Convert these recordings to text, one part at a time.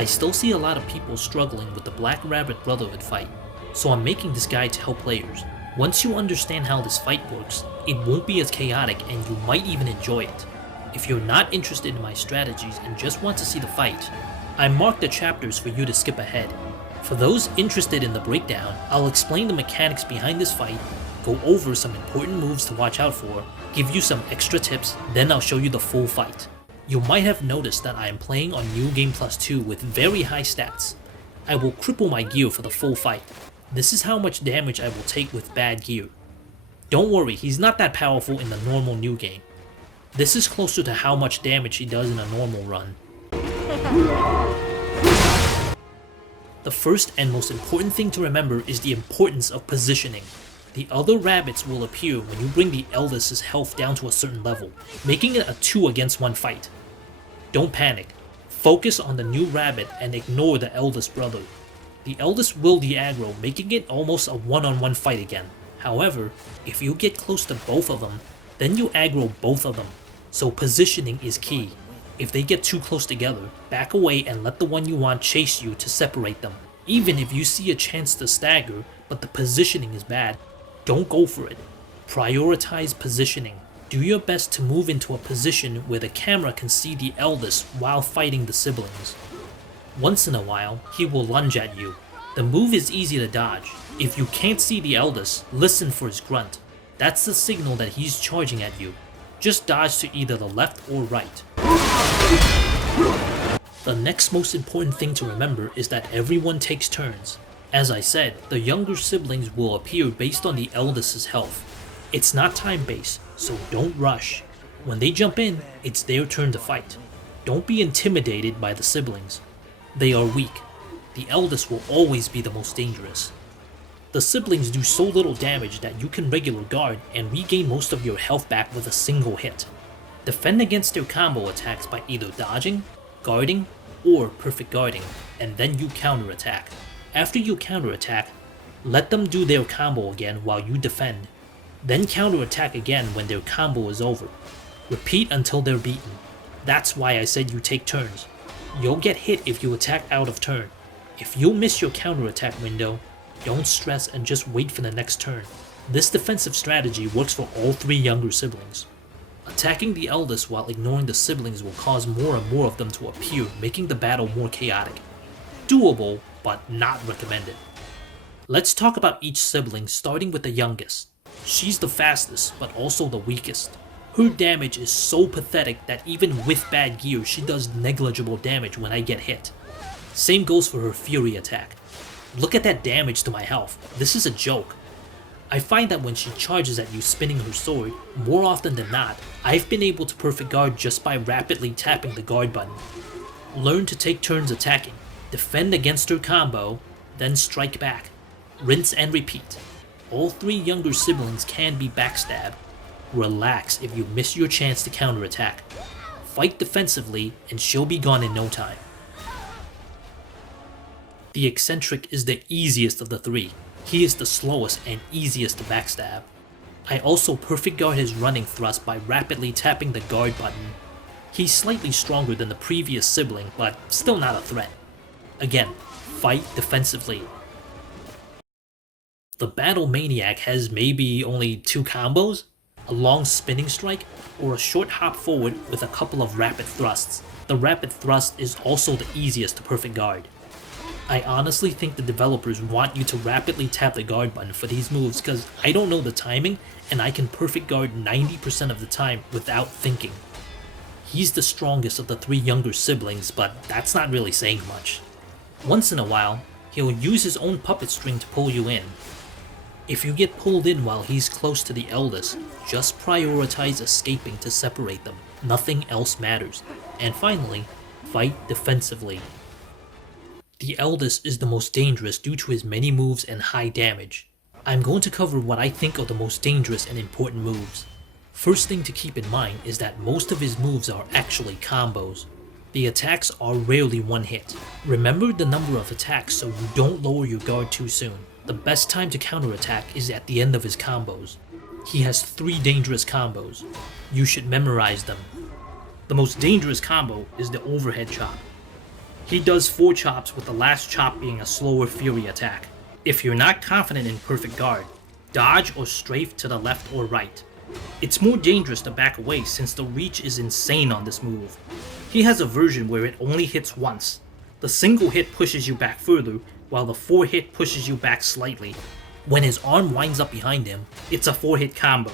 I still see a lot of people struggling with the Black Rabbit Brotherhood fight, so I'm making this guide to help players. Once you understand how this fight works, it won't be as chaotic and you might even enjoy it. If you're not interested in my strategies and just want to see the fight, I marked the chapters for you to skip ahead. For those interested in the breakdown, I'll explain the mechanics behind this fight, go over some important moves to watch out for, give you some extra tips, then I'll show you the full fight. You might have noticed that I am playing on New Game Plus 2 with very high stats. I will cripple my gear for the full fight. This is how much damage I will take with bad gear. Don't worry, he's not that powerful in the normal New Game. This is closer to how much damage he does in a normal run. The first and most important thing to remember is the importance of positioning. The other rabbits will appear when you bring the Eldest's health down to a certain level, making it a 2 against 1 fight. Don't panic. Focus on the new rabbit and ignore the eldest brother. The eldest will de-aggro, making it almost a one-on-one fight again. However, if you get close to both of them, then you aggro both of them. So positioning is key. If they get too close together, back away and let the one you want chase you to separate them. Even if you see a chance to stagger, but the positioning is bad, don't go for it. Prioritize positioning. Do your best to move into a position where the camera can see the eldest while fighting the siblings. Once in a while, he will lunge at you. The move is easy to dodge. If you can't see the eldest, listen for his grunt. That's the signal that he's charging at you. Just dodge to either the left or right. The next most important thing to remember is that everyone takes turns. As I said, the younger siblings will appear based on the eldest's health. It's not time-based, so don't rush. When they jump in, it's their turn to fight. Don't be intimidated by the siblings. They are weak. The eldest will always be the most dangerous. The siblings do so little damage that you can regular guard and regain most of your health back with a single hit. Defend against their combo attacks by either dodging, guarding, or perfect guarding, and then you counterattack. After you counterattack, let them do their combo again while you defend. Then counterattack again when their combo is over. Repeat until they're beaten. That's why I said you take turns. You'll get hit if you attack out of turn. If you miss your counterattack window, don't stress and just wait for the next turn. This defensive strategy works for all 3 younger siblings. Attacking the eldest while ignoring the siblings will cause more and more of them to appear, making the battle more chaotic. Doable, but not recommended. Let's talk about each sibling, starting with the youngest. She's the fastest, but also the weakest. Her damage is so pathetic that even with bad gear, she does negligible damage when I get hit. Same goes for her fury attack. Look at that damage to my health. This is a joke. I find that when she charges at you spinning her sword, more often than not, I've been able to perfect guard just by rapidly tapping the guard button. Learn to take turns attacking, defend against her combo, then strike back. Rinse and repeat. All 3 younger siblings can be backstabbed. Relax if you miss your chance to counterattack. Fight defensively and she'll be gone in no time. The eccentric is the easiest of the 3. He is the slowest and easiest to backstab. I also perfect guard his running thrust by rapidly tapping the guard button. He's slightly stronger than the previous sibling, but still not a threat. Again, fight defensively. The Battle Maniac has maybe only 2 combos, a long spinning strike, or a short hop forward with a couple of rapid thrusts. The rapid thrust is also the easiest to perfect guard. I honestly think the developers want you to rapidly tap the guard button for these moves because I don't know the timing and I can perfect guard 90% of the time without thinking. He's the strongest of the 3 younger siblings, but that's not really saying much. Once in a while, he'll use his own puppet string to pull you in. If you get pulled in while he's close to the eldest, just prioritize escaping to separate them. Nothing else matters. And finally, fight defensively. The eldest is the most dangerous due to his many moves and high damage. I'm going to cover what I think are the most dangerous and important moves. First thing to keep in mind is that most of his moves are actually combos. The attacks are rarely one hit. Remember the number of attacks so you don't lower your guard too soon. The best time to counterattack is at the end of his combos. He has 3 dangerous combos. You should memorize them. The most dangerous combo is the overhead chop. He does 4 chops with the last chop being a slower fury attack. If you're not confident in perfect guard, dodge or strafe to the left or right. It's more dangerous to back away since the reach is insane on this move. He has a version where it only hits once. The single hit pushes you back further, while the 4 hit pushes you back slightly. When his arm winds up behind him, it's a 4-hit combo.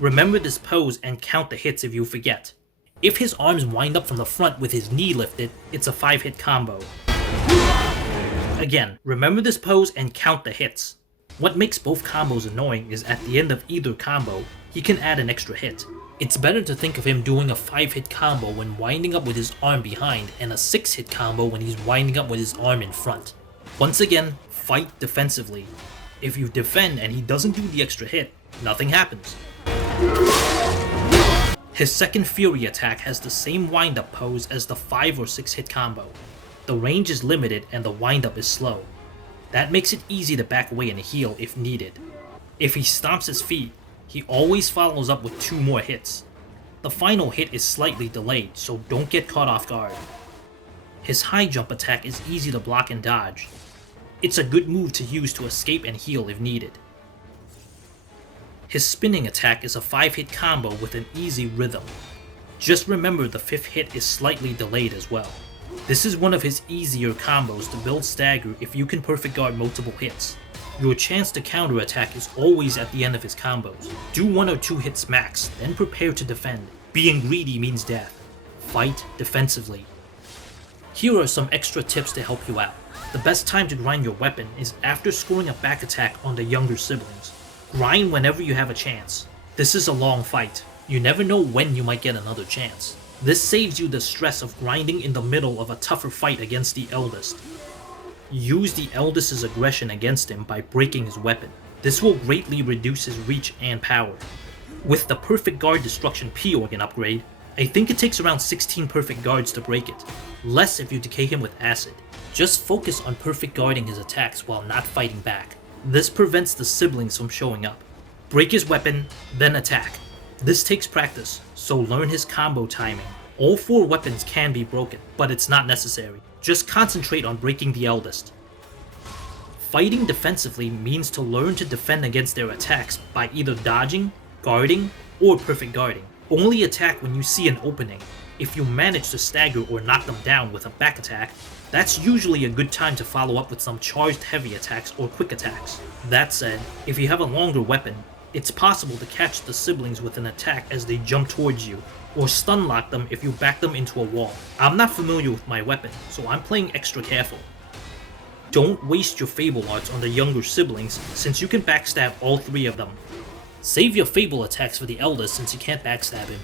Remember this pose and count the hits if you forget. If his arms wind up from the front with his knee lifted, it's a 5-hit combo. Again, remember this pose and count the hits. What makes both combos annoying is at the end of either combo, he can add an extra hit. It's better to think of him doing a 5-hit combo when winding up with his arm behind and a 6-hit combo when he's winding up with his arm in front. Once again, fight defensively. If you defend and he doesn't do the extra hit, nothing happens. His second Fury attack has the same wind-up pose as the 5 or 6 hit combo. The range is limited and the wind-up is slow. That makes it easy to back away and heal if needed. If he stomps his feet, he always follows up with 2 more hits. The final hit is slightly delayed, so don't get caught off guard. His high jump attack is easy to block and dodge. It's a good move to use to escape and heal if needed. His spinning attack is a 5-hit combo with an easy rhythm. Just remember the 5th hit is slightly delayed as well. This is one of his easier combos to build stagger if you can perfect guard multiple hits. Your chance to counterattack is always at the end of his combos. Do 1 or 2 hits max, then prepare to defend. Being greedy means death. Fight defensively. Here are some extra tips to help you out. The best time to grind your weapon is after scoring a back attack on the younger siblings. Grind whenever you have a chance. This is a long fight. You never know when you might get another chance. This saves you the stress of grinding in the middle of a tougher fight against the Eldest. Use the Eldest's aggression against him by breaking his weapon. This will greatly reduce his reach and power. With the Perfect Guard Destruction P-Organ upgrade, I think it takes around 16 perfect guards to break it. Less if you decay him with acid. Just focus on perfect guarding his attacks while not fighting back. This prevents the siblings from showing up. Break his weapon, then attack. This takes practice, so learn his combo timing. All 4 weapons can be broken, but it's not necessary. Just concentrate on breaking the Eldest. Fighting defensively means to learn to defend against their attacks by either dodging, guarding, or perfect guarding. Only attack when you see an opening. If you manage to stagger or knock them down with a back attack, that's usually a good time to follow up with some charged heavy attacks or quick attacks. That said, if you have a longer weapon, it's possible to catch the siblings with an attack as they jump towards you, or stun lock them if you back them into a wall. I'm not familiar with my weapon, so I'm playing extra careful. Don't waste your Fable Arts on the younger siblings since you can backstab all 3 of them. Save your Fable attacks for the Eldest since you can't backstab him.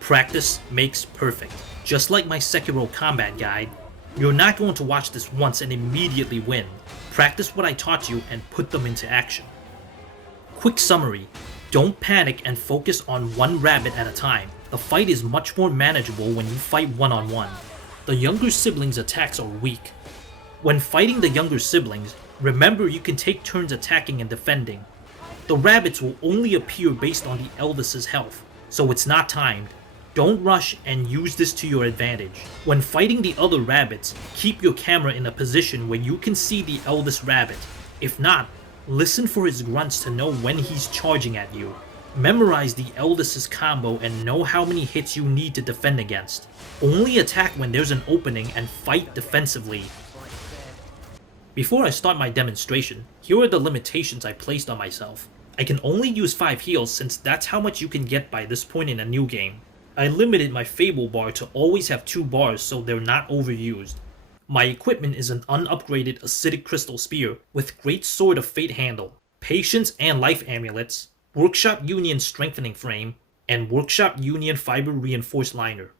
Practice makes perfect. Just like my Sekiro combat guide, you're not going to watch this once and immediately win. Practice what I taught you and put them into action. Quick summary, don't panic and focus on one rabbit at a time. The fight is much more manageable when you fight one-on-one. The younger siblings' attacks are weak. When fighting the younger siblings, remember you can take turns attacking and defending. The rabbits will only appear based on the Eldest's health, so it's not timed. Don't rush and use this to your advantage. When fighting the other rabbits, keep your camera in a position where you can see the Eldest rabbit. If not, listen for his grunts to know when he's charging at you. Memorize the Eldest's combo and know how many hits you need to defend against. Only attack when there's an opening and fight defensively. Before I start my demonstration, here are the limitations I placed on myself. I can only use 5 heals since that's how much you can get by this point in a new game. I limited my Fable bar to always have 2 bars so they're not overused. My equipment is an unupgraded Acidic Crystal Spear with Great Sword of Fate handle, Patience and Life amulets, Workshop Union Strengthening Frame, and Workshop Union Fiber Reinforced Liner.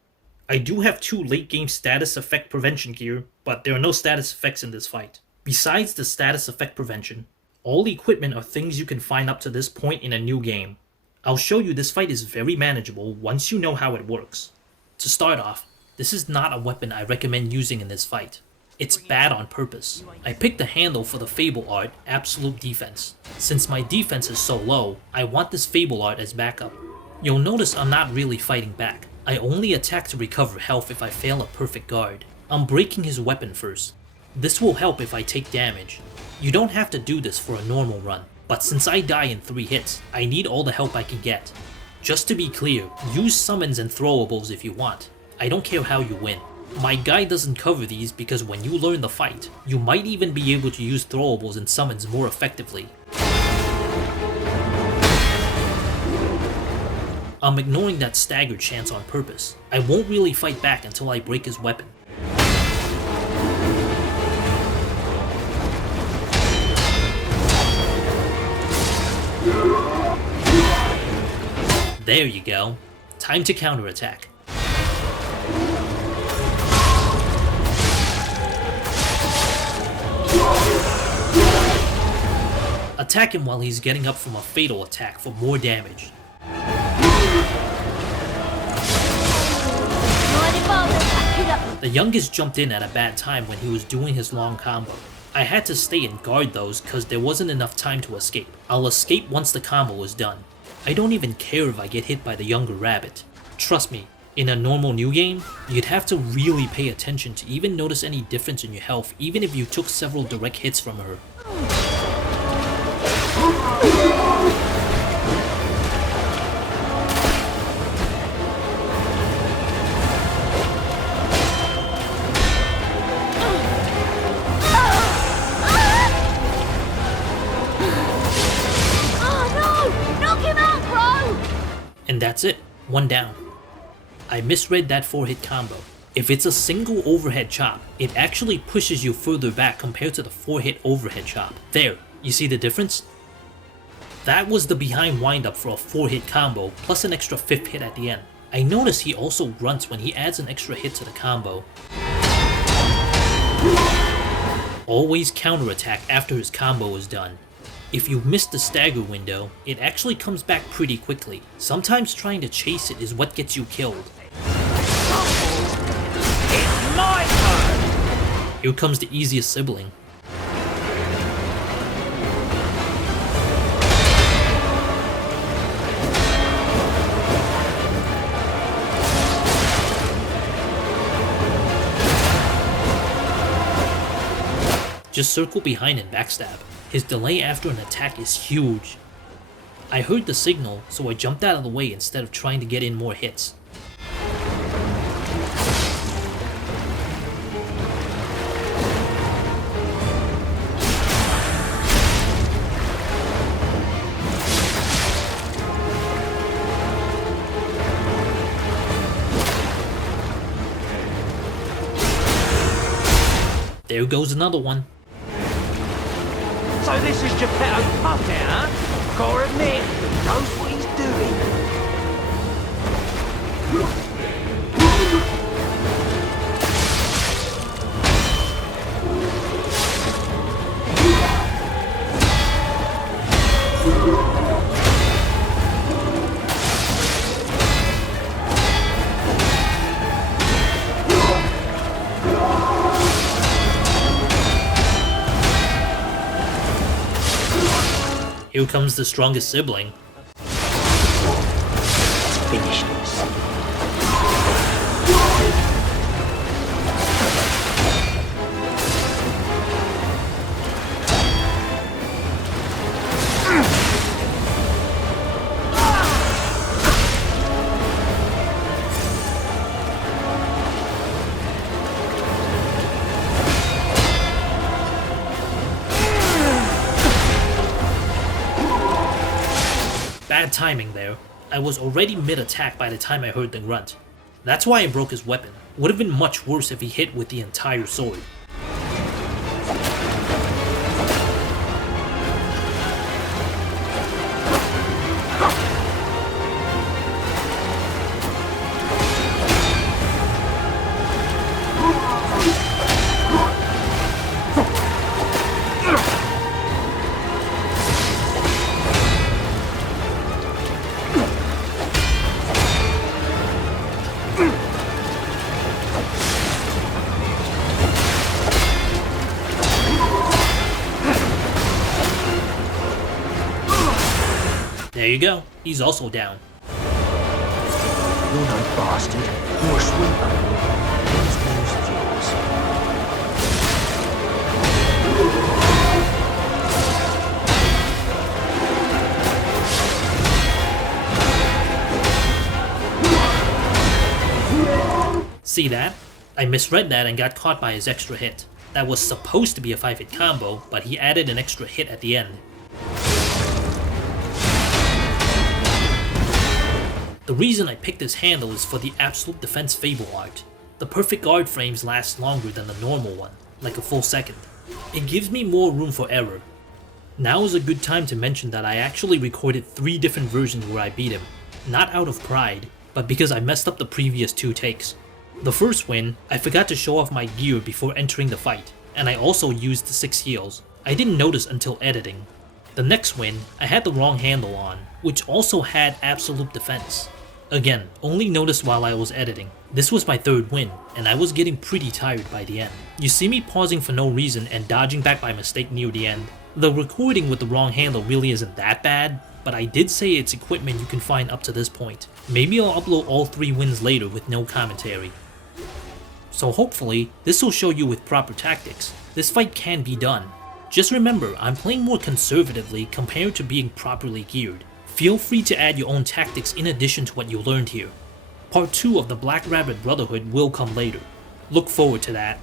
I do have 2 late game status effect prevention gear, but there are no status effects in this fight. Besides the status effect prevention, all equipment are things you can find up to this point in a new game. I'll show you this fight is very manageable once you know how it works. To start off, this is not a weapon I recommend using in this fight. It's bad on purpose. I picked the handle for the Fable art, Absolute Defense. Since my defense is so low, I want this Fable art as backup. You'll notice I'm not really fighting back. I only attack to recover health if I fail a perfect guard. I'm breaking his weapon first. This will help if I take damage. You don't have to do this for a normal run, but since I die in 3 hits, I need all the help I can get. Just to be clear, use summons and throwables if you want. I don't care how you win. My guide doesn't cover these because when you learn the fight, you might even be able to use throwables and summons more effectively. I'm ignoring that stagger chance on purpose. I won't really fight back until I break his weapon. There you go. Time to counterattack. Attack him while he's getting up from a fatal attack for more damage. The youngest jumped in at a bad time when he was doing his long combo. I had to stay and guard those cause there wasn't enough time to escape. I'll escape once the combo is done. I don't even care if I get hit by the younger rabbit. Trust me, in a normal new game, you'd have to really pay attention to even notice any difference in your health even if you took several direct hits from her. And that's it, 1 down. I misread that 4-hit combo. If it's a single overhead chop, it actually pushes you further back compared to the 4-hit overhead chop. There, you see the difference? That was the behind windup for a 4-hit combo, plus an extra 5th hit at the end. I notice he also grunts when he adds an extra hit to the combo. Always counterattack after his combo is done. If you miss the stagger window, it actually comes back pretty quickly. Sometimes trying to chase it is what gets you killed. It's my turn! Here comes the easiest sibling. Just circle behind and backstab. His delay after an attack is huge. I heard the signal, so I jumped out of the way instead of trying to get in more hits. There goes another one. So this is Geppetto's puppet, huh? Gotta admit, he knows what he's doing. Here comes the strongest sibling. Finish this. Bad timing there. I was already mid-attack by the time I heard the grunt. That's why I broke his weapon. Would have been much worse if he hit with the entire sword. There you go, he's also down. You're no bastard. You're a sweeper. These moves of yours. See that? I misread that and got caught by his extra hit. That was supposed to be a 5-hit combo, but he added an extra hit at the end. The reason I picked this handle is for the Absolute Defense Fable art. The perfect guard frames last longer than the normal one, like a full second. It gives me more room for error. Now is a good time to mention that I actually recorded 3 different versions where I beat him, not out of pride, but because I messed up the previous 2 takes. The first win, I forgot to show off my gear before entering the fight, and I also used the 6 heals. I didn't notice until editing. The next win, I had the wrong handle on, which also had absolute defense. Again, only noticed while I was editing. This was my 3rd win, and I was getting pretty tired by the end. You see me pausing for no reason and dodging back by mistake near the end. The recording with the wrong handle really isn't that bad, but I did say it's equipment you can find up to this point. Maybe I'll upload all 3 wins later with no commentary. So hopefully, this will show you with proper tactics. This fight can be done. Just remember, I'm playing more conservatively compared to being properly geared. Feel free to add your own tactics in addition to what you learned here. Part 2 of the Black Rabbit Brotherhood will come later. Look forward to that.